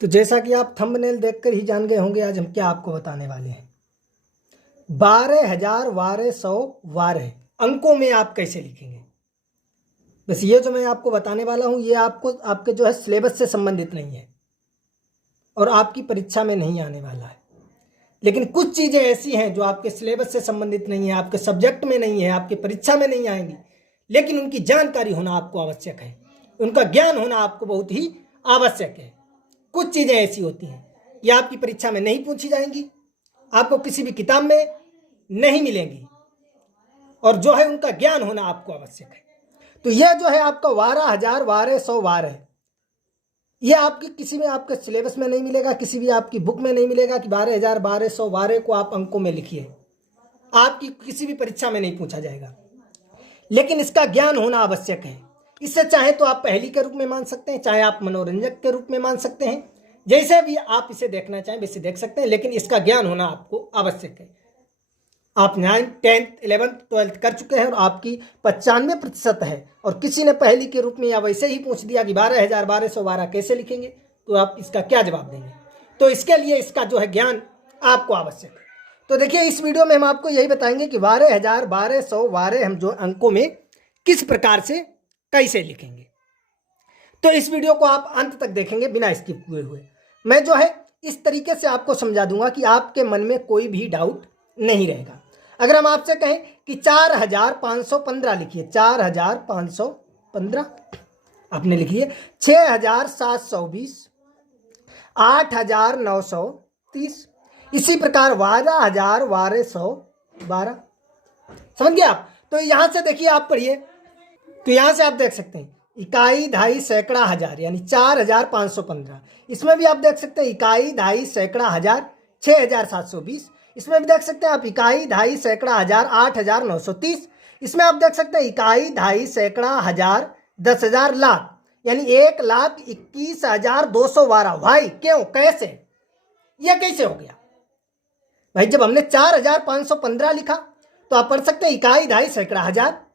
तो जैसा कि आप थंबनेल देखकर ही जान गए होंगे, आज हम क्या आपको बताने वाले हैं। 12,000 अंकों में आप कैसे लिखेंगे। बस ये जो मैं आपको बताने वाला हूँ, ये आपको आपके जो है सिलेबस से संबंधित नहीं है और आपकी परीक्षा में नहीं आने वाला है। लेकिन कुछ चीज़ें ऐसी हैं जो आपके सिलेबस से संबंधित नहीं है, आपके सब्जेक्ट में नहीं है, आपकी परीक्षा में नहीं आएंगी, लेकिन उनकी जानकारी होना आपको आवश्यक है, उनका ज्ञान होना आपको बहुत ही आवश्यक है। कुछ चीज़ें ऐसी होती हैं ये आपकी परीक्षा में नहीं पूछी जाएंगी, आपको किसी भी किताब में नहीं मिलेंगी, और जो है उनका ज्ञान होना आपको आवश्यक है। तो यह जो है आपका 12,000 है, यह आपकी किसी में आपके सिलेबस में नहीं मिलेगा, किसी भी आपकी बुक में नहीं मिलेगा कि 12,000 को आप अंकों में लिखिए। आपकी किसी भी परीक्षा में नहीं पूछा जाएगा, लेकिन इसका ज्ञान होना आवश्यक है। इससे चाहे तो आप पहेली के रूप में मान सकते हैं, चाहे आप मनोरंजक के रूप में मान सकते हैं, जैसे भी आप इसे देखना चाहें वैसे देख सकते हैं, लेकिन इसका ज्ञान होना आपको आवश्यक है। आप 9th 10th 11th 12th कर चुके हैं और आपकी 95% है, और किसी ने पहेली के रूप में या वैसे ही पूछ दिया कि 12,000 कैसे लिखेंगे, तो आप इसका क्या जवाब देंगे। तो इसके लिए इसका जो है ज्ञान आपको आवश्यक है। तो देखिए, इस वीडियो में हम आपको यही बताएंगे कि 12,000 हम जो अंकों में किस प्रकार से कैसे लिखेंगे। तो इस वीडियो को आप अंत तक देखेंगे बिना स्किप हुए। मैं जो है इस तरीके से आपको समझा दूंगा कि आपके मन में कोई भी डाउट नहीं रहेगा। अगर हम आपसे कहें कि 4,515 लिखिए, 4,515 आपने लिखिए, 6,720, 8,930, इसी प्रकार 12,112। समझ गए आप। तो यहां से देखिए, आप पढ़िए, तो यहां से आप देख सकते हैं इकाई, दहाई, सैकड़ा, हजार, यानी 4,515। इसमें भी आप देख सकते हैं इकाई, दहाई, सैकड़ा, हजार, 6,720। इसमें भी देख सकते हैं आप इकाई, दहाई, सैकड़ा, हजार, 8,930। इसमें आप देख सकते हैं इकाई, दहाई, सैकड़ा, हजार, 10,000, लाख, यानी 1,21,212। भाई क्यों, कैसे, यह कैसे हो गया भाई? जब हमने 4,515 लिखा तो आप पढ़ सकते हैं इकाई, दहाई, सैकड़ा, हजार।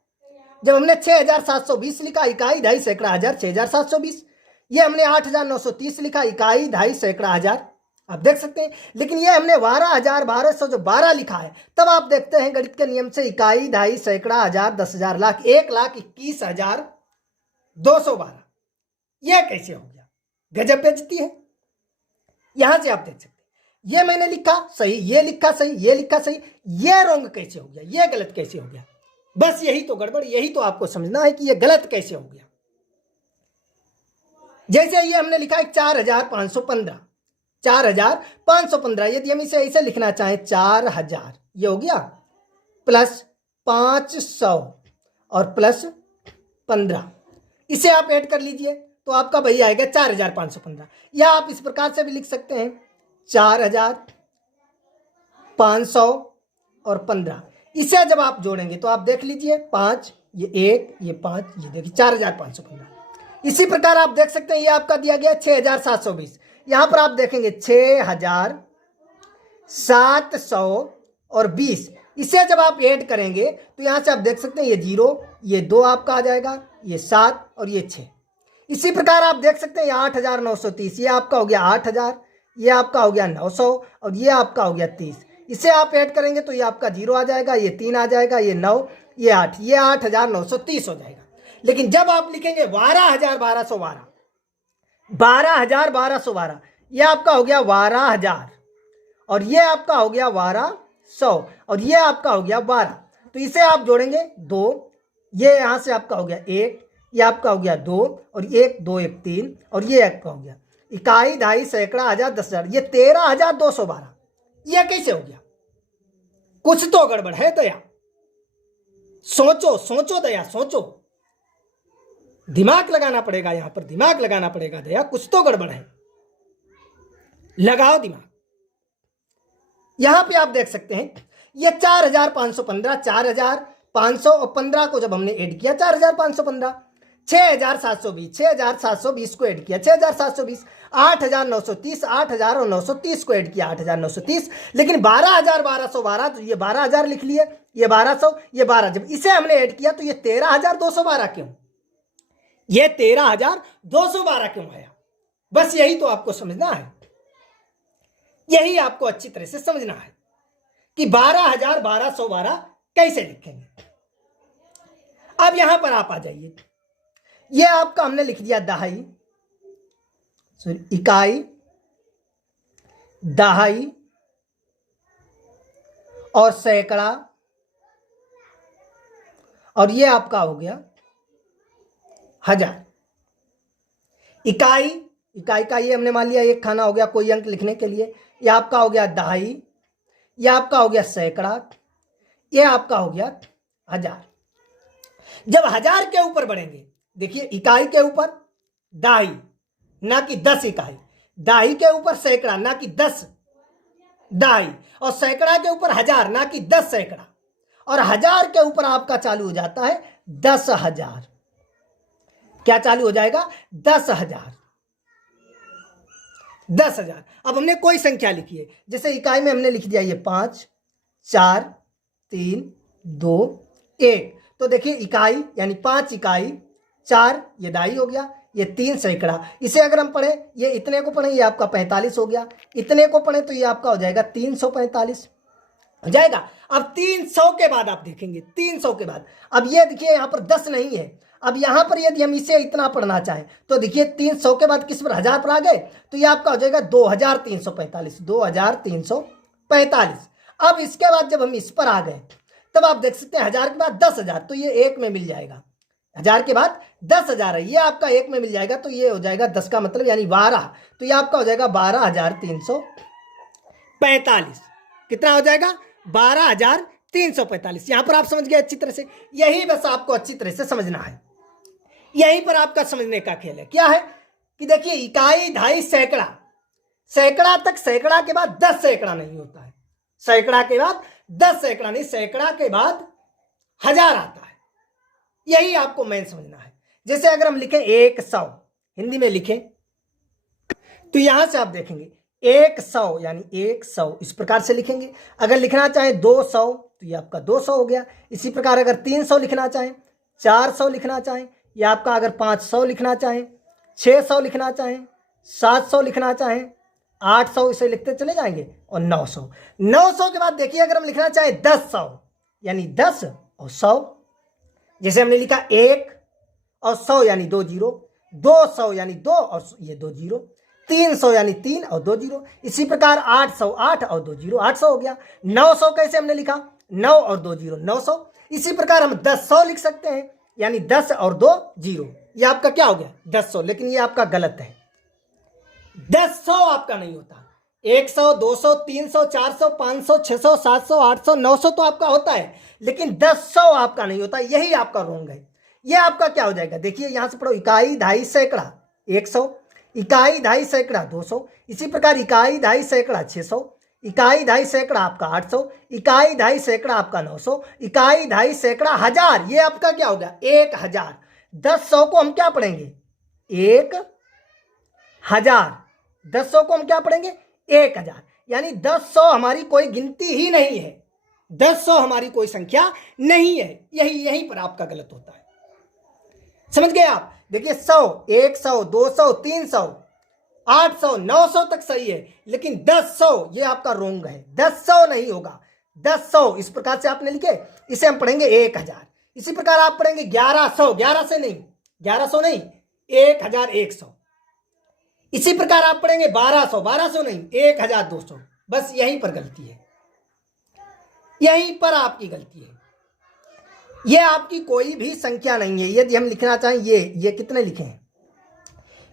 जब हमने 6,720 लिखा, इकाई, दहाई, सैकड़ा, हजार, 6,720। ये हमने 8,930 लिखा, इकाई, दहाई, सैकड़ा, हजार, आप देख सकते हैं। लेकिन ये हमने 12,12 लिखा है, तब आप देखते हैं गणित के नियम से इकाई, दहाई, सैकड़ा, हजार, 10,000, लाख, 1,21,212। यह कैसे हो गया? गजब बेइज्जती है। यहां से आप देख सकते हैं, ये मैंने लिखा सही, ये लिखा सही, ये लिखा सही, ये रॉन्ग कैसे हो गया, ये गलत कैसे हो गया? बस यही तो गड़बड़, यही तो आपको समझना है कि ये गलत कैसे हो गया। जैसे ये हमने लिखा है 4,515, 4,515, यदि हम इसे ऐसे लिखना चाहें 4,000, ये हो गया, प्लस 500 और प्लस 15, इसे आप ऐड कर लीजिए तो आपका वही आएगा 4,515। या आप इस प्रकार से भी लिख सकते हैं 4,500 और 15। इसे जब आप जोड़ेंगे तो आप देख लीजिए 5, ये 1, ये 5, ये देखिए 4,515। इसी प्रकार आप देख सकते हैं ये आपका दिया गया 6,720। यहां पर आप देखेंगे 6,720 इसे जब आप ऐड करेंगे तो यहां से आप देख सकते हैं ये 0, ये 2 आपका आ जाएगा, ये 7 और ये 6। इसी प्रकार आप देख सकते हैं ये 8,930, ये आपका हो गया 8,000, ये आपका हो गया 900 और ये आपका हो गया 30। इसे आप ऐड करेंगे तो ये आपका 0 आ जाएगा, ये 3 आ जाएगा, ये 9, ये 8, ये 8,930 हो जाएगा। लेकिन जब आप लिखेंगे 12,1212, 12,1212, ये आपका हो गया 12,000 और ये आपका हो गया 1,200 और ये आपका हो गया 12। तो इसे आप जोड़ेंगे 2, ये यहां से आपका हो गया 1, ये आपका हो गया 2 और 1, 2, 1, 3 और ये आपका हो गया इकाई, दहाई, सैकड़ा, हजार, 10,000, ये 13,212। यह कैसे हो गया? कुछ तो गड़बड़ है दया। सोचो सोचो दया, सोचो, दिमाग लगाना पड़ेगा, यहां पर दिमाग लगाना पड़ेगा दया, कुछ तो गड़बड़ है, लगाओ दिमाग। यहां पे आप देख सकते हैं ये 4,515, 4,515 को जब हमने ऐड किया 4,515, 6,720, 6,720 को ऐड किया 6,720, 8,930, 8,930 को ऐड किया 8,930, लेकिन 12,1212, तो ये 12,000 लिख लिए, ये 1,200, ये 12, जब इसे हमने ऐड किया तो ये 13,212 क्यों? ये 13,212 क्यों आया? बस यही तो आपको समझना है, यही आपको अच्छी तरह से समझना है कि 12,1212 कैसे लिखेंगे। अब यहां पर आप आ जाइए, ये आपका हमने लिख दिया दहाई, सॉरी इकाई, दहाई और सैकड़ा, और ये आपका हो गया हजार। इकाई, इकाई का ये हमने मान लिया एक खाना हो गया कोई अंक लिखने के लिए। ये आपका हो गया दहाई, ये आपका हो गया सैकड़ा, ये आपका हो गया हजार। जब हजार के ऊपर बढ़ेंगे, देखिए इकाई के ऊपर दहाई ना कि 10 इकाई, दहाई के ऊपर सैकड़ा ना कि 10 दहाई, और सैकड़ा के ऊपर हजार ना कि 10 सैकड़ा, और हजार के ऊपर आपका चालू हो जाता है 10,000। क्या चालू हो जाएगा? 10,000। 10,000। अब हमने कोई संख्या लिखी है, जैसे इकाई में हमने लिख दिया ये 5 4 3 2 1, तो देखिए इकाई यानी 5 इकाई, 4 ये दहाई हो गया, ये 3 सैकड़ा। इसे अगर हम पढ़े, ये इतने को पढ़े ये आपका 45 हो गया, इतने को पढ़े तो ये आपका हो जाएगा 345 हो जाएगा। अब 300 के बाद आप देखेंगे, 300 के बाद अब ये देखिए यहाँ पर 10 नहीं है। अब यहाँ पर यदि हम इसे इतना पढ़ना चाहें तो देखिए 300 के बाद किस पर? हजार पर आ गए, तो ये आपका हो जाएगा 2345, 2345। अब इसके बाद जब हम इस पर आ गए तब आप देख सकते हैं हजार के बाद 10,000, तो ये एक में मिल जाएगा। हजार के बाद 10,000 है, ये आपका एक में मिल जाएगा, तो ये हो जाएगा 10 का मतलब यानी 12, तो ये आपका हो जाएगा 12,345। कितना हो जाएगा? 12,345। यहां पर आप समझ गए अच्छी तरह से। यही बस आपको अच्छी तरह से समझना है, यहीं पर आपका समझने का खेल है। क्या है कि देखिए इकाई, दहाई, सैकड़ा, सैकड़ा तक, सैकड़ा के बाद 10 सैकड़ा नहीं होता है, सैकड़ा के बाद 10 सैकड़ा नहीं, सैकड़ा के बाद हजार आता है। यही आपको मेन समझना है। जैसे अगर हम लिखें 100, हिंदी में लिखें तो यहां से आप देखेंगे 100 यानी 100 इस प्रकार से लिखेंगे। अगर लिखना चाहें 200 तो ये आपका 200 हो गया। इसी प्रकार अगर 300 लिखना चाहें, 400 लिखना चाहें, ये आपका अगर 500 लिखना चाहें, 600 लिखना चाहें, 700 लिखना चाहें, 800 इसे लिखते चले जाएंगे, और 900। 900 के बाद देखिए अगर हम लिखना चाहें 10 यानी 10 और 100, जैसे हमने लिखा 1 और 100 यानी 2 जीरो, 200 यानी 2 और ये 2 जीरो, 300 यानी 3 और 2 जीरो। इसी प्रकार 800, 8 और 2 जीरो, 800 हो गया। 900 कैसे हमने लिखा? 9 और 2 जीरो, 900। इसी प्रकार हम 10 लिख सकते हैं, यानी 10 और 2 जीरो। ये आपका क्या हो गया? 10, लेकिन ये आपका गलत है। 10 आपका नहीं होता। 100, 200, 300, 400, 500, 600, 700, 800, 900 तो आपका होता है, लेकिन 10 आपका नहीं होता। यही आपका रोंग है। ये आपका क्या हो जाएगा? देखिए यहां से पढ़ो, इकाई, दहाई, सैकड़ा 100, इकाई, दहाई, सैकड़ा 200, इसी प्रकार इकाई, दहाई, सैकड़ा 600, इकाई, दहाई, सैकड़ा आपका 800, इकाई, दहाई, सैकड़ा आपका 900, इकाई, दहाई, सैकड़ा हजार। ये आपका क्या हो गया? 1000। 10 को हम क्या पढ़ेंगे? 1000। 10 को हम क्या पढ़ेंगे? 1000। यानी 10 हमारी कोई गिनती ही नहीं है, 10 हमारी कोई संख्या नहीं है। यहीं पर आपका गलत होता है। समझ गए आप? देखिए 100, 100, 200, 300, 800, 900 तक सही है, लेकिन 10 ये आपका रोंग है। 10 नहीं होगा। 10 इस प्रकार से आपने लिखे, इसे हम पढ़ेंगे 1000। इसी प्रकार आप पढ़ेंगे 1100, 1100 नहीं, 1100 नहीं, 1100। इसी प्रकार आप पढ़ेंगे 1200, 1200 नहीं, 1200। बस यहीं पर गलती है, यहीं पर आपकी गलती है। ये आपकी कोई भी संख्या नहीं है। यदि हम लिखना चाहें, ये कितने लिखे हैं,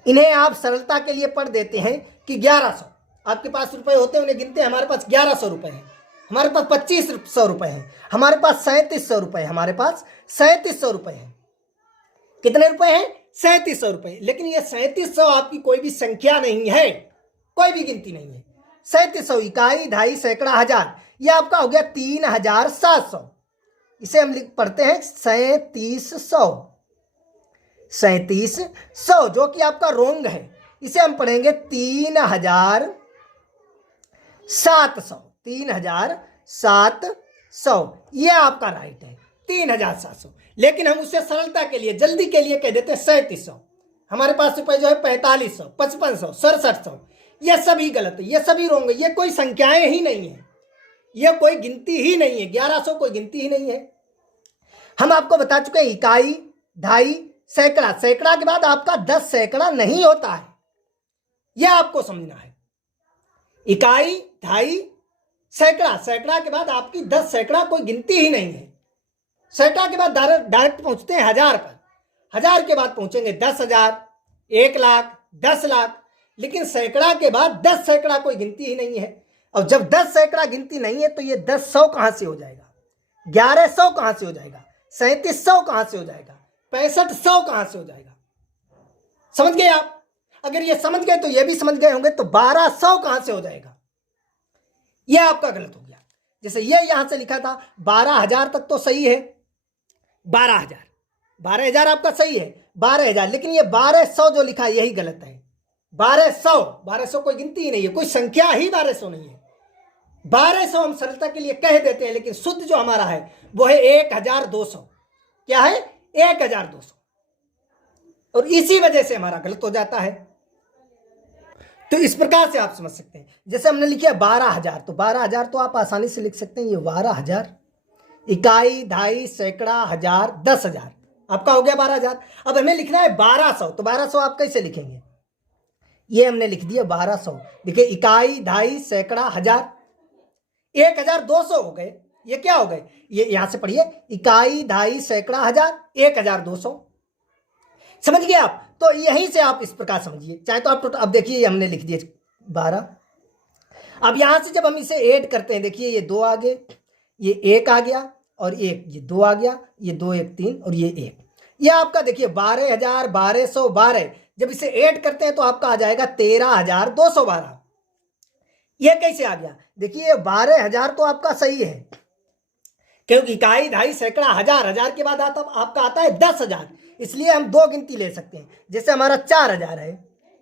इन्हें आप सरलता के लिए पढ़ देते हैं कि 1100। आपके पास रुपए होते हैं, उन्हें गिनते हैं। हमारे पास 1100 रुपए हैं, हमारे पास 2500 रुपए हैं, हमारे पास 3700 रुपए, हमारे पास 3700 रुपए हैं। कितने रुपए हैं? 3700 रुपए। लेकिन ये 3700 आपकी कोई भी संख्या नहीं है, कोई भी गिनती नहीं है। 3700 इकाई, दहाई, सैकड़ा, हजार, ये आपका हो गया 3700। इसे हम पढ़ते हैं 3700, 3700, जो कि आपका रोंग है। इसे हम पढ़ेंगे 3700, 3700। ये आपका राइट है, 3700। लेकिन हम उसे सरलता के लिए, जल्दी के लिए कह देते हैं 3700। हमारे पास रुपए जो है 4500, 5500, 6700, ये सभी गलत है, ये सभी रोंग है, ये कोई संख्याएं ही नहीं है, ये कोई गिनती ही नहीं है, 1100 कोई गिनती ही नहीं है। हम आपको बता चुके हैं इकाई, ढाई, सैकड़ा, सैकड़ा के बाद आपका 10 सैकड़ा नहीं होता है, यह आपको समझना है। इकाई, ढाई, सैकड़ा, सैकड़ा के बाद आपकी 10 सैकड़ा कोई गिनती ही नहीं है। सैकड़ा के बाद डायरेक्ट पहुंचते हैं 1000 पर, 1000 के बाद पहुंचेंगे 10,000, 1,00,000, 10,00,000, लेकिन सैकड़ा के बाद 10 सैकड़ा कोई गिनती ही नहीं है। और जब 10 सैकड़ा गिनती नहीं है तो ये 10,100 कहां से हो जाएगा, 1,100 कहां से हो जाएगा, 3,700 कहां से हो जाएगा, 6,500 कहां से हो जाएगा। समझ गए आप? अगर ये समझ गए तो ये भी समझ गए होंगे, तो 1,200 कहां से हो जाएगा, यह आपका गलत हो गया। जैसे ये यहां से लिखा था 12,000 तक तो सही है, 12,000, 12,000 आपका सही है, 12,000, लेकिन ये 1,200 जो लिखा है यही गलत है। 1,200 कोई गिनती ही नहीं है, कोई संख्या ही 1,200 नहीं है। 1,200 हम सरलता के लिए कह देते हैं, लेकिन शुद्ध जो हमारा है वो है 1,200। क्या है? 1,200। और इसी वजह से हमारा गलत हो जाता है। तो इस प्रकार से आप समझ सकते हैं। जैसे हमने लिखा 12,000, तो 12,000 तो आप आसानी से लिख सकते हैं, ये 12,000, इकाई, ढाई, सैकड़ा, हजार, 10,000, आपका हो गया 12,000। अब हमें लिखना है 1,200, तो 1,200 आप कैसे लिखेंगे? ये हमने लिख दिया 1,200। देखिए इकाई, ढाई, सैकड़ा, हजार, 1,200 हो गए। ये क्या हो गए? ये यहां से पढ़िए, इकाई, ढाई, सैकड़ा, हजार, 1,200। समझ गए आप? तो यहीं से आप इस प्रकार समझिए, चाहे तो आप अब देखिए हमने लिख दिए 12। अब यहां से जब हम इसे ऐड करते हैं, देखिए ये 2 आ गए, ये 1 आ गया, और 1, ये 2 आ गया, ये 2, 1, 3, और ये 1। ये आपका देखिए 12,000, 1,200, 12, जब इसे ऐड करते हैं तो आपका आ जाएगा 13,212। ये कैसे आ गया? देखिए 12,000 तो आपका सही है, क्योंकि इकाई, ढाई, सैकड़ा, हजार, हजार के बाद आपका आता है 10,000, इसलिए हम 2 गिनती ले सकते हैं। जैसे हमारा 4,000 है,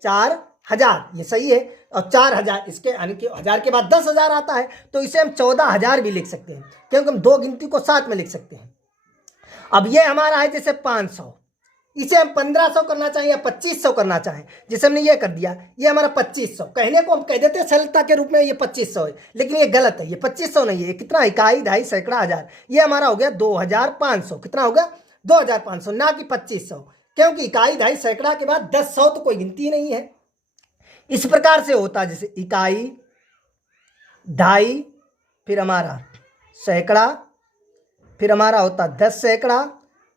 4,000 ये सही है, और 4,000 इसके यानी कि 1000 के बाद 10,000 आता है, तो इसे हम 14,000 भी लिख सकते हैं, क्योंकि हम 2 गिनती को साथ में लिख सकते हैं। अब ये हमारा है जैसे 500, इसे हम 1,500 करना चाहें या 2,500 करना चाहें, जैसे हमने ये कर दिया, ये हमारा 2,500, कहने को हम कह देते हैं सरलता के रूप में ये 2,500 है, लेकिन ये गलत है, ये 2,500 नहीं है। ये कितना? इकाई, ढाई, सैकड़ा, हजार, ये हमारा हो गया 2,500। कितना हो गया? 2,500, ना कि 2,500, क्योंकि इकाई, ढाई, सैकड़ा के बाद 10,100 तो कोई गिनती नहीं है। इस प्रकार से होता है, जैसे इकाई, ढाई, फिर हमारा सैकड़ा, फिर हमारा होता 10 सैकड़ा,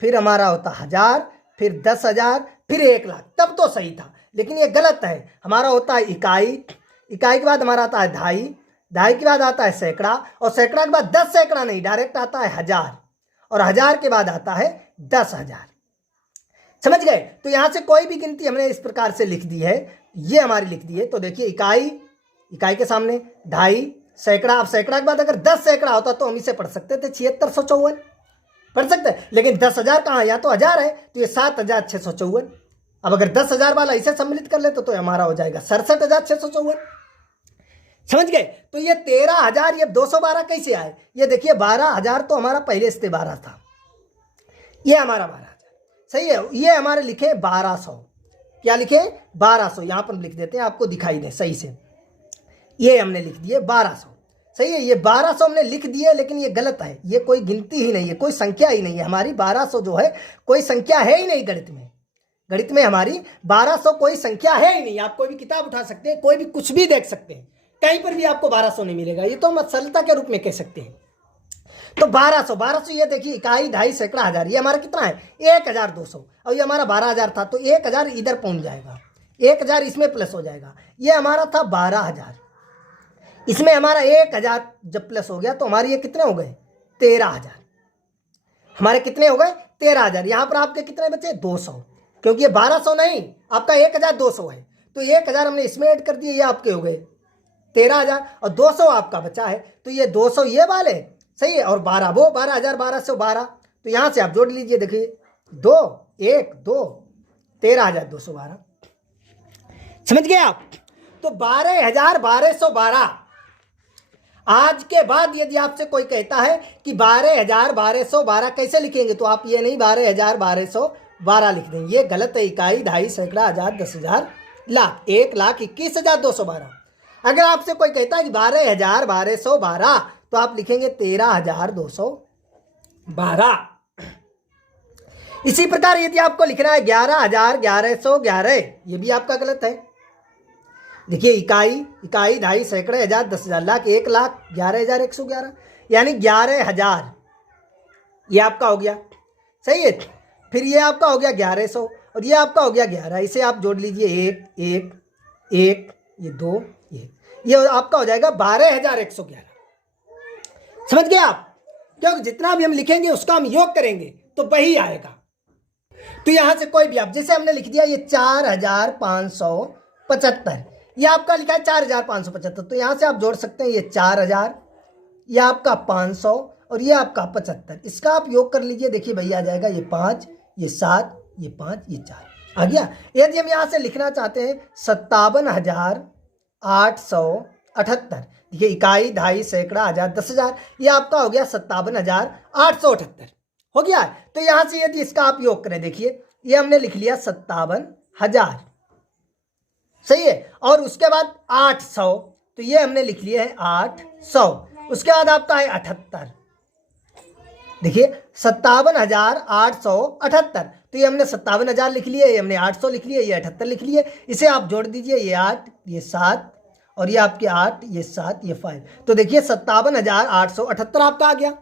फिर हमारा होता 1000, फिर 10,000, फिर 1,00,000, तब तो सही था। लेकिन ये गलत है, हमारा होता है इकाई, इकाई के बाद हमारा आता है ढाई, ढाई के बाद आता है सैकड़ा, और सैकड़ा के बाद 10 सैकड़ा नहीं, डायरेक्ट आता है 1000, और 1000 के बाद आता है 10,000। समझ गए? तो यहां से कोई भी गिनती हमने इस प्रकार से लिख दी है, ये हमारी लिख दी है। तो देखिए इकाई, इकाई के सामने ढाई, सैकड़ा, अब सैकड़ा के बाद अगर 10 सैकड़ा होता तो हम इसे पढ़ सकते थे 7654, पढ़ सकते हैं, लेकिन 10,000 कहाँ, या तो 1000 है, तो ये 7,654। अब अगर 10,000 वाला इसे सम्मिलित कर ले तो हमारा हो जाएगा 67,654। समझ गए? तो ये 13,000, ये 212 कैसे आए? ये देखिए 12,000 तो हमारा पहले से 12 था, ये हमारा 12,000 सही है। ये हमारे लिखे 1,200, क्या लिखे? 1,200, यहां पर लिख देते हैं, आपको दिखाई दे सही से। ये हमने लिख दिए 1,200, सही है। ये 1,200 हमने लिख दिए, लेकिन ये गलत है, ये कोई गिनती ही नहीं है, कोई संख्या ही नहीं है हमारी। 1,200 जो है कोई संख्या है ही नहीं गणित में। गणित में हमारी 1,200 कोई संख्या है ही नहीं। आप कोई भी किताब उठा सकते हैं, कोई भी कुछ भी देख सकते हैं, कहीं पर भी आपको 1,200 नहीं मिलेगा। ये तो हम सरलता के रूप में कह सकते हैं। तो 1,200 ये देखिए इकाई, ढाई, सैकड़ा, हजार, ये हमारा कितना है? 1,200। और ये हमारा 12,000 था, तो 1,000 इधर पहुंच जाएगा, 1,000 इसमें प्लस हो जाएगा। ये हमारा था 12,000, इसमें हमारा 1,000 जब प्लस हो गया तो हमारे ये कितने हो गए? 13,000। हमारे कितने हो गए? 13,000। यहां पर आपके कितने बचे? 200, क्योंकि ये 1,200 नहीं, आपका 1,200 है, तो 1,000 हमने इसमें ऐड कर दिए, ये आपके हो गए 13,000, और 200 आपका बचा है, तो ये 200 ये वाले सही है, और 12 वो 12,000, 1,212, तो यहां से आप जोड़ लीजिए, देखिए 2, 1, 2, 13,212। समझ गए आप? तो 12,1212। आज के बाद यदि आपसे कोई कहता है कि 12,1212 कैसे लिखेंगे, तो आप ये नहीं 12,1212 12 लिख दें, ये गलत है। इकाई, दहाई, सैकड़ा, हजार, 10,000, लाख, 1,21,212। अगर आपसे कोई कहता है कि 12,000, 1212, तो आप लिखेंगे 13,212। इसी प्रकार यदि आपको लिखना है 11,000, 1,111, ये भी आपका गलत है। देखिए, इकाई, दहाई, सैकड़े, हजार, 10,000, लाख, 1,11,111, यानी 11,000 ये आपका हो गया। सही है। फिर ये आपका हो गया 1,100 और ये आपका हो गया 11। इसे आप जोड़ लीजिए, 1 1 1, ये 2, ये आपका हो जाएगा 12,111। समझ गए आप? क्योंकि जितना भी हम लिखेंगे उसका हम योग करेंगे तो वही आएगा। तो यहां से कोई भी आप, जैसे हमने लिख दिया ये 4,575, ये आपका लिखा है 4,575, तो यहां से आप जोड़ सकते हैं ये 4,000, ये आपका 500 और ये आपका 75। इसका आप योग कर लीजिए, देखिए भैया आ जाएगा ये 5, ये 7, ये 5, ये 4 आ गया। यदि हम यहां से लिखना चाहते हैं 57,878, देखिए इकाई, दहाई, सैकड़ा, हजार, 10,000, ये आपका हो गया 57,878 हो गया। तो यहां से यदि इसका आप योग करें, देखिए ये हमने लिख लिया 57,000, सही है। और उसके बाद 800, तो ये हमने लिख लिया है 800। उसके बाद आपका है 78, देखिए 57,878, तो ये हमने 57,000 लिख लिए, ये हमने 800 लिख लिए, ये 78 लिख लिए। इसे आप जोड़ दीजिए, ये 8, ये 7 और ये आपके 8, ये 7, ये 5, तो देखिए 57,878 आपका आ गया।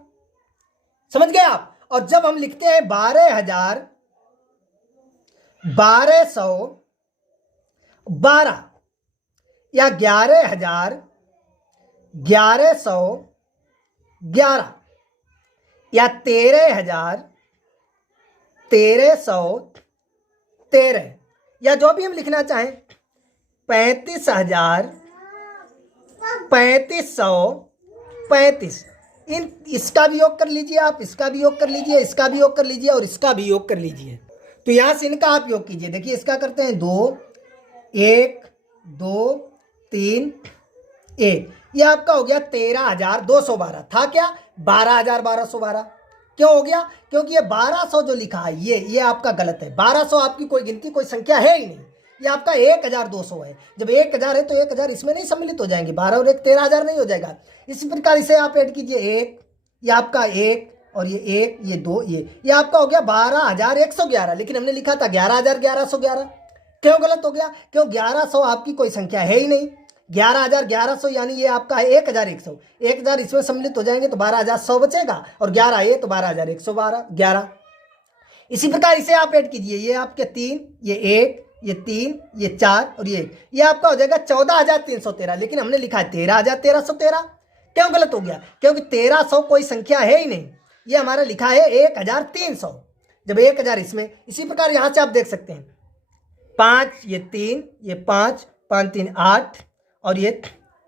समझ गए आप? और जब हम लिखते हैं 12,1212 या 11,1111 या 13,1313 या जो भी हम लिखना चाहें, 35,3535, इसका भी योग कर लीजिए आप, इसका भी योग कर लीजिए, इसका भी योग कर लीजिए और इसका भी योग कर लीजिए। तो यहां से इनका आप योग कीजिए। देखिए इसका करते हैं 2 1 2 3 1, ये आपका हो गया 13,212। था क्या 12,1212? क्यों हो गया? क्योंकि ये 1200 जो लिखा है ये आपका गलत है। 1200 आपकी कोई गिनती, कोई संख्या है ही नहीं, ये आपका 1,200 है। जब 1,000 है तो 1,000 इसमें नहीं सम्मिलित हो जाएंगे, 12 और 1 13,000 नहीं हो जाएगा। इसी प्रकार इसे आप ऐड कीजिए, 1, ये आपका 1 और ये 1, ये 2, ये आपका हो गया 12,111, लेकिन हमने लिखा था 11,1111। क्यों गलत हो गया? क्यों 1100 आपकी कोई संख्या है ही नहीं। 11,1100 यानी ये आपका है 1,100। 1,000 इसमें सम्मिलित हो जाएंगे तो 12,100 बचेगा और 11 ये तो 12,111। इसी प्रकार इसे आप ऐड कीजिए, ये आपके 3, ये 1, ये 3, ये 4 और ये आपका हो जाएगा 14,313, लेकिन हमने लिखा है 13,1313। क्यों गलत हो गया? क्योंकि 1300 कोई संख्या है ही नहीं, ये हमारा लिखा है 1,300। जब 1,000 इसमें, इसी प्रकार यहां से आप देख सकते हैं 5, ये 3, ये 5, 5 3 8 और ये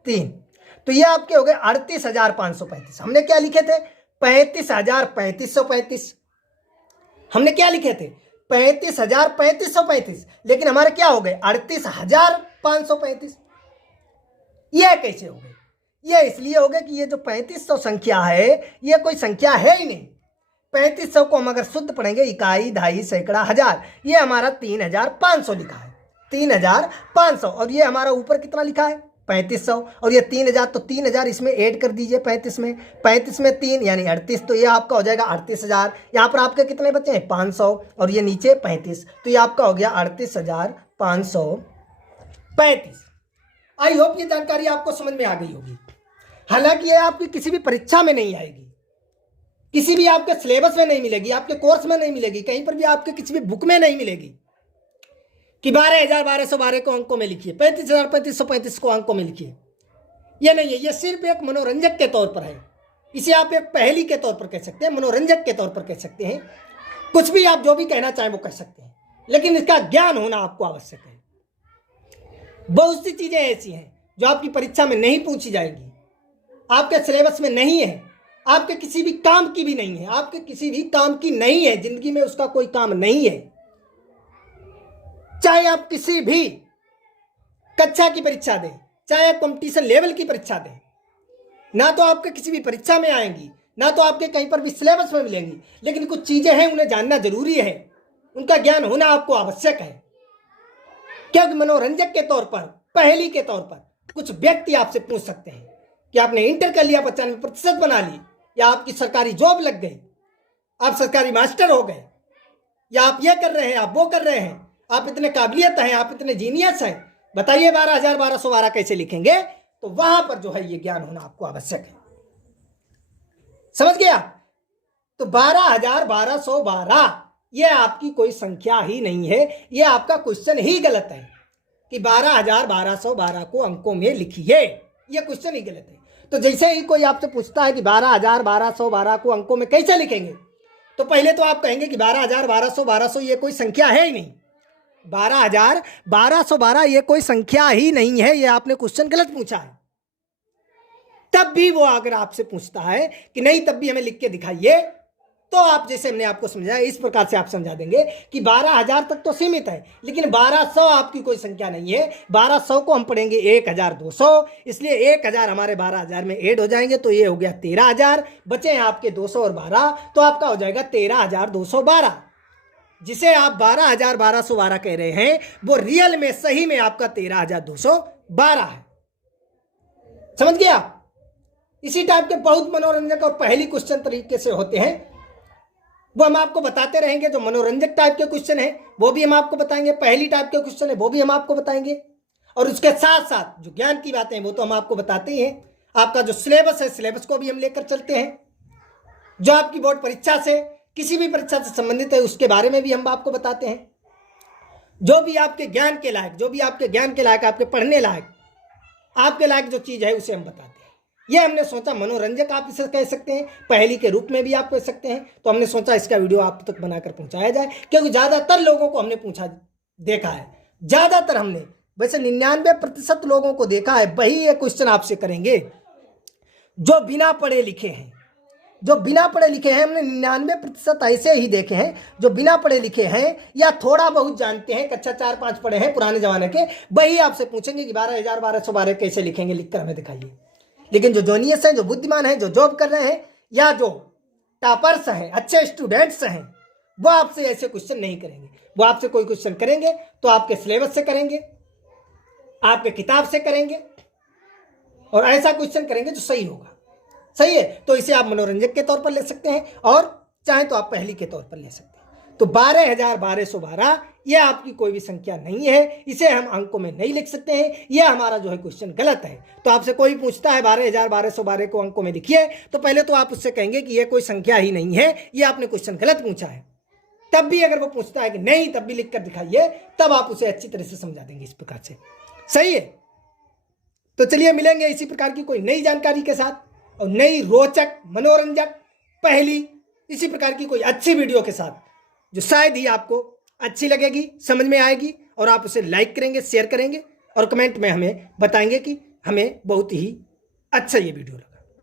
3, तो ये आपके हो गए 38,535। हमने क्या लिखे थे? 35,3535। हमने क्या लिखे थे? 35,3535, लेकिन हमारे क्या हो गए 38,535। ये कैसे हो गए? ये इसलिए हो गए कि ये जो 3500 संख्या है ये कोई संख्या है ही नहीं। 3500 को हम अगर शुद्ध पढ़ेंगे, इकाई, दहाई, सैकड़ा, हजार, ये हमारा 3,500 लिखा है, 3,500। और ये हमारा ऊपर कितना लिखा है? 3500। और ये 3,000, तो 3,000 इसमें ऐड कर दीजिए 35 में, 35 में 3 यानी 38, तो ये आपका हो जाएगा 38,000। यहाँ पर आपके कितने बचे हैं? 500 और ये नीचे 35, तो ये आपका हो गया 38,535। आई होप ये जानकारी आपको समझ में आ गई होगी। हालांकि ये आपकी किसी भी परीक्षा में नहीं आएगी, किसी भी आपके सिलेबस में नहीं मिलेगी, आपके कोर्स में नहीं मिलेगी, कहीं पर भी आपके किसी भी बुक में नहीं मिलेगी कि 12,1212 को अंकों में लिखिए, 35,3535 को अंकों में लिखिए। ये नहीं है, ये सिर्फ एक मनोरंजक के तौर पर है। इसे आप एक पहेली के तौर पर कह सकते हैं, मनोरंजक के तौर पर कह सकते हैं, कुछ भी आप जो भी कहना चाहें वो कह सकते हैं, लेकिन इसका ज्ञान होना आपको आवश्यक है। बहुत सी चीजें ऐसी हैं जो आपकी परीक्षा में नहीं पूछी जाएगी, आपके सिलेबस में नहीं है, आपके किसी भी काम की भी नहीं है, आपके किसी भी काम की नहीं है, जिंदगी में उसका कोई काम नहीं है। चाहे आप किसी भी कक्षा की परीक्षा दें, चाहे आप कंपटीशन लेवल की परीक्षा दें, ना तो आपके किसी भी परीक्षा में आएंगी, ना तो आपके कहीं पर भी सिलेबस में मिलेंगी, लेकिन कुछ चीजें हैं उन्हें जानना जरूरी है, उनका ज्ञान होना आपको आवश्यक है, क्योंकि मनोरंजक के तौर पर, पहेली के तौर पर कुछ व्यक्ति आपसे पूछ सकते हैं कि आपने इंटर कर लिया, 95% बना ली, या आपकी सरकारी जॉब लग गई, आप सरकारी मास्टर हो गए, या आप ये कर रहे हैं, आप वो कर रहे हैं, आप इतने काबिलियत हैं, आप इतने जीनियस हैं, बताइए 12,1212 कैसे लिखेंगे। तो वहां पर जो है ये ज्ञान होना आपको आवश्यक है। समझ गया? तो 12,1212 ये आपकी कोई संख्या ही नहीं है, ये आपका क्वेश्चन ही गलत है कि 12,1212 को अंकों में लिखिए, ये क्वेश्चन ही गलत है। तो जैसे ही कोई आपसे पूछता है कि 12,1212 को अंकों में कैसे लिखेंगे, तो पहले तो आप कहेंगे कि 12,1212 ये कोई संख्या है ही नहीं, 12,1212 ये कोई संख्या ही नहीं है, ये आपने क्वेश्चन गलत पूछा है। तब भी वो अगर आपसे पूछता है कि नहीं तब भी हमें लिख के दिखाइए, तो आप जैसे हमने आपको समझाया इस प्रकार से आप समझा देंगे कि 12,000 तक तो सीमित है, लेकिन 1200 आपकी कोई संख्या नहीं है। 1200 को हम पढ़ेंगे 1,200, इसलिए 1,000 हमारे 12,000 में ऐड हो जाएंगे, तो ये हो गया 13,000, बचे हैं आपके 200 और 12, तो आपका हो जाएगा 13,212। जिसे आप 12,1212 कह रहे हैं वो रियल में सही में आपका 13,212 है। समझ गया? इसी टाइप के बहुत मनोरंजक और पहेली क्वेश्चन तरीके से होते हैं, वो हम आपको बताते रहेंगे। जो मनोरंजक टाइप के क्वेश्चन है वो भी हम आपको बताएंगे, पहेली टाइप के क्वेश्चन है वो भी हम आपको बताएंगे, और उसके साथ साथ जो ज्ञान की बातें हैं वो तो हम आपको बताते ही हैं। आपका जो सिलेबस है, सिलेबस को भी हम लेकर चलते हैं। जो आपकी बोर्ड परीक्षा से, किसी भी परीक्षा से संबंधित है, उसके बारे में भी हम आपको बताते हैं। जो भी आपके ज्ञान के लायक, जो भी आपके ज्ञान के लायक, आपके पढ़ने लायक, आपके लायक जो चीज़ है उसे हम बताते हैं। ये हमने सोचा मनोरंजक आप इसे कह सकते हैं, पहेली के रूप में भी आप कह सकते हैं। तो हमने सोचा इसका वीडियो आप तक बनाकर पहुंचाया जाए, क्योंकि ज़्यादातर लोगों को हमने देखा है, ज़्यादातर हमने वैसे 99% लोगों को देखा है, वही ये क्वेश्चन आपसे करेंगे जो बिना पढ़े लिखे हैं। जो बिना पढ़े लिखे हैं हमने 99% ऐसे ही देखे हैं जो बिना पढ़े लिखे हैं या थोड़ा बहुत जानते हैं, कक्षा 4-5 पढ़े हैं पुराने जमाने के, वही आपसे पूछेंगे कि 12,1212 कैसे लिखेंगे, लिखकर हमें दिखाइए। लेकिन जो जोनियस हैं, जो बुद्धिमान हैं, जो जॉब कर रहे हैं, या जो टॉपर्स हैं, अच्छे स्टूडेंट्स हैं, वो आपसे ऐसे क्वेश्चन नहीं करेंगे। वो आपसे कोई क्वेश्चन करेंगे तो आपके सिलेबस से करेंगे, आपके किताब से करेंगे, और ऐसा क्वेश्चन करेंगे जो सही होगा। सही है? तो इसे आप मनोरंजक के तौर पर ले सकते हैं, और चाहे तो आप पहेली के तौर पर ले सकते हैं। तो 12,1212 यह आपकी कोई भी संख्या नहीं है, इसे हम अंकों में नहीं लिख सकते हैं, यह हमारा जो है क्वेश्चन गलत है। तो आपसे कोई पूछता है 12,1212 को अंकों में लिखिए, तो पहले तो आप उससे कहेंगे कि यह कोई संख्या ही नहीं है, यह आपने क्वेश्चन गलत पूछा है। तब भी अगर वो पूछता है कि नहीं तब भी लिख कर दिखाइए, तब आप उसे अच्छी तरह से समझा देंगे इस प्रकार से। सही है? तो चलिए मिलेंगे इसी प्रकार की कोई नई जानकारी के साथ, और नई रोचक मनोरंजक पहेली, इसी प्रकार की कोई अच्छी वीडियो के साथ, जो शायद ही आपको अच्छी लगेगी, समझ में आएगी, और आप उसे लाइक करेंगे, शेयर करेंगे, और कमेंट में हमें बताएंगे कि हमें बहुत ही अच्छा ये वीडियो लगा।